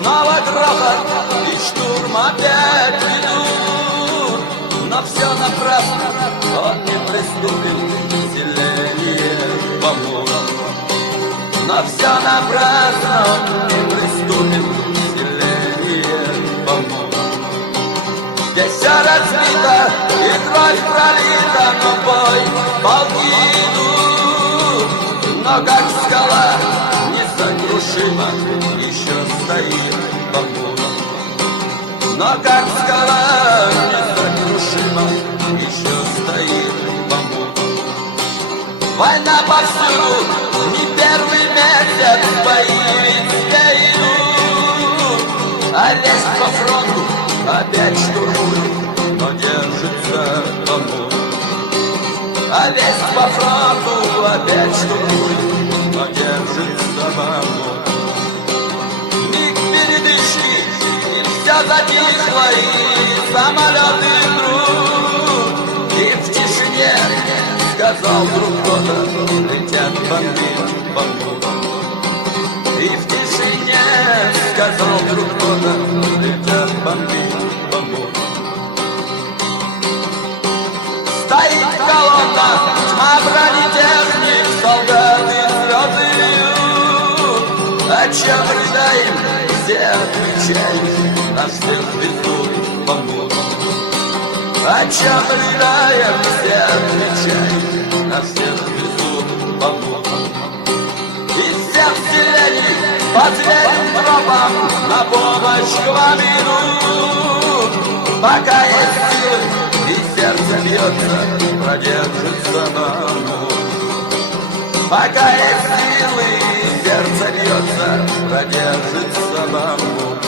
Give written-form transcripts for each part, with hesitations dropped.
Снова грохот и штурм опять идут, но все напрасно, он не приступит селение помог. Но все напрасно, он не приступит селение помог. Здесь все разбито и кровь пролита, но бой полки идут, но как скала несокрушимо еще стоит Бамбула. Но как скала несокрушимо еще стоит Бамбула. Война повсюду, не первый месяц, бои везде идут, а лезть по фронту опять штурмуют, но держится Бамбула. А лезть по фронту опять штурмуют, но держится Бамбула. Миг передышки, и все затихло, и самолеты вдруг, и в тишине сказал вдруг кто-то, летят бомбить Бамбула. И в тишине сказал вдруг кто-то, летят бомбить Бамбула. Стоит колонна, тьма бронетехник, солдаты слезы льют. О чем рыдаем, все отвечаем, нас всех везут Бамбула. О чем рыдаем, все отвечаем, нас всех везут Бамбула. Из всех селений по зверям тропам на помощь к вам идут. Пока есть силы и сердце бьется, продержится Бамбула. Пока есть силы и сердце бьется, продержится Бамбула.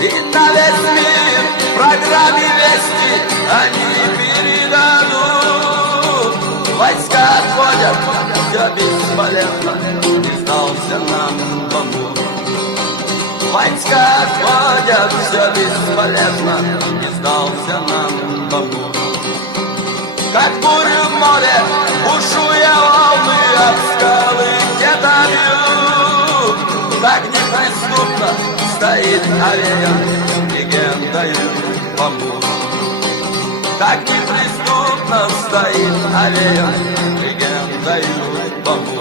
И на весь мир в программе вести они передадут. Войска отходят, все бесполезно, не сдался нам Бамбула. Войска отходят, все бесполезно, не сдался нам Бамбула. Как бурю в море, бушуя волны, об скалы где-то бьют. Так неприступно стоит навеян легендою Бамбула. Так неприступно стоит навеян легендою Бамбула.